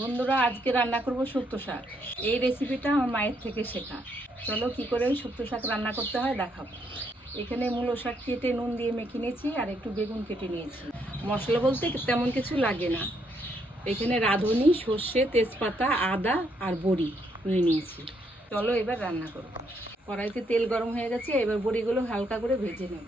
বন্ধুরা, আজকে রান্না করব শুক্তো শাক। এই রেসিপিটা আমার মায়ের থেকে শেখা। চলো কি করে ওই শুক্তো শাক রান্না করতে হয় দেখাবো। এখানে মূলো শাক কেটে নুন দিয়ে মেখে নিয়েছি আর একটু বেগুন কেটে নিয়েছি। মশলা বলতে তেমন কিছু লাগে না। এখানে রাঁধুনি, সর্ষে, তেজপাতা, আদা আর বড়ি নিয়ে নিয়েছি। চলো এবার রান্না করব। কড়াইতে তেল গরম হয়ে গেছে, এবার বড়িগুলো হালকা করে ভেজে নেব।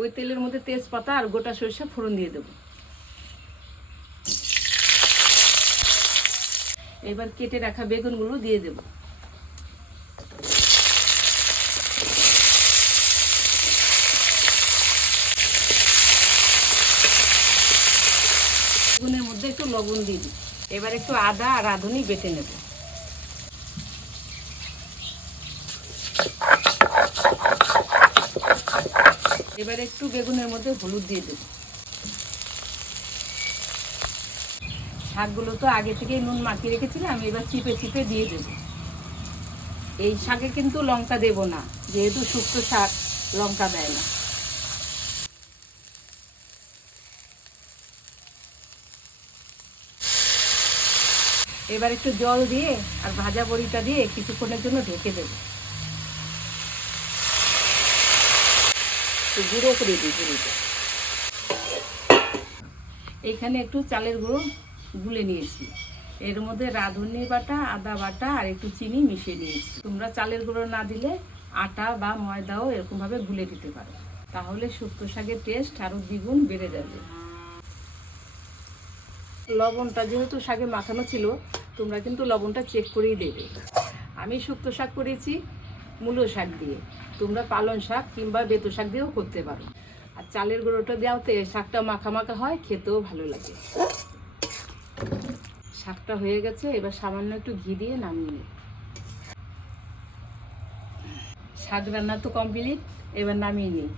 ওই তেলের মধ্যে তেজপাতা আর গোটা সরিষা ফোড়ন দিয়ে দেবো। এবার কেটে রাখা বেগুনগুলো দিয়ে দেব। বেগুনের মধ্যে একটু লবণ দিয়ে দিই এবার একটু আদা আর রাঁধুনি বেটে নেব। এবার একটু বেগুনের মধ্যে হলুদ দিয়ে দেব। শাকগুলো তো আগে থেকেই নুন মাখিয়ে রেখেছিলাম, এবার চিপে চিপে দিয়ে দেব। এই শাকে কিন্তু লঙ্কা দেব না, যেহেতু শুক্তো শাক, লঙ্কা দেয় না। এবার একটু জল দিয়ে আর ভাজা বড়িটা দিয়ে কিছুক্ষণের জন্য ঢেকে দেবো। গুঁড়ো করে দিই এখানে একটু চালের গুঁড়ো গুলে নিয়েছি। এর মধ্যে রাঁধুনি বাটা, আদা বাটা আর একটু চিনি মিশিয়ে নিয়েছি। তোমরা চালের গুঁড়ো না দিলে আটা বা ময়দাও এরকমভাবে গুলে দিতে পারো। তাহলে শুক্তো শাকের টেস্ট আরও দ্বিগুণ বেড়ে যাবে। লবণটা যেহেতু শাকে মাখানো ছিল, তোমরা কিন্তু লবণটা চেক করেই দেবে। আমি শুক্তো শাক করেছি মূলো শাক দিয়ে। তোমরা পালং শাক কিংবা বেতো শাক দিয়েও করতে পারো। আর চালের গুঁড়োটা দেওয়াতে শাকটা মাখা মাখা হয়, খেতেও ভালো লাগে। শাকটা হয়ে গেছে, এবার সামান্য একটু ঘি দিয়ে নামিয়ে নিই শাক রান্না তো কমপ্লিট, এবার নামিয়ে নিই।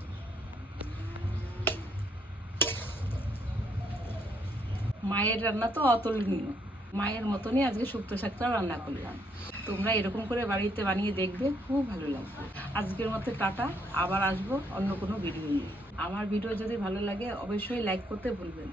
মায়ের রান্না তো অতুলনীয়। মায়ের মতনই আজকে শুক্তো শাকটা রান্না করলাম। তোমরা এরকম করে বাড়িতে বানিয়ে দেখবে, খুব ভালো লাগবে। আজকের মতো টাটা, আবার আসব অন্য কোনো ভিডিও নিয়ে। আমার ভিডিও যদি ভালো লাগে, অবশ্যই লাইক করতে ভুলবেন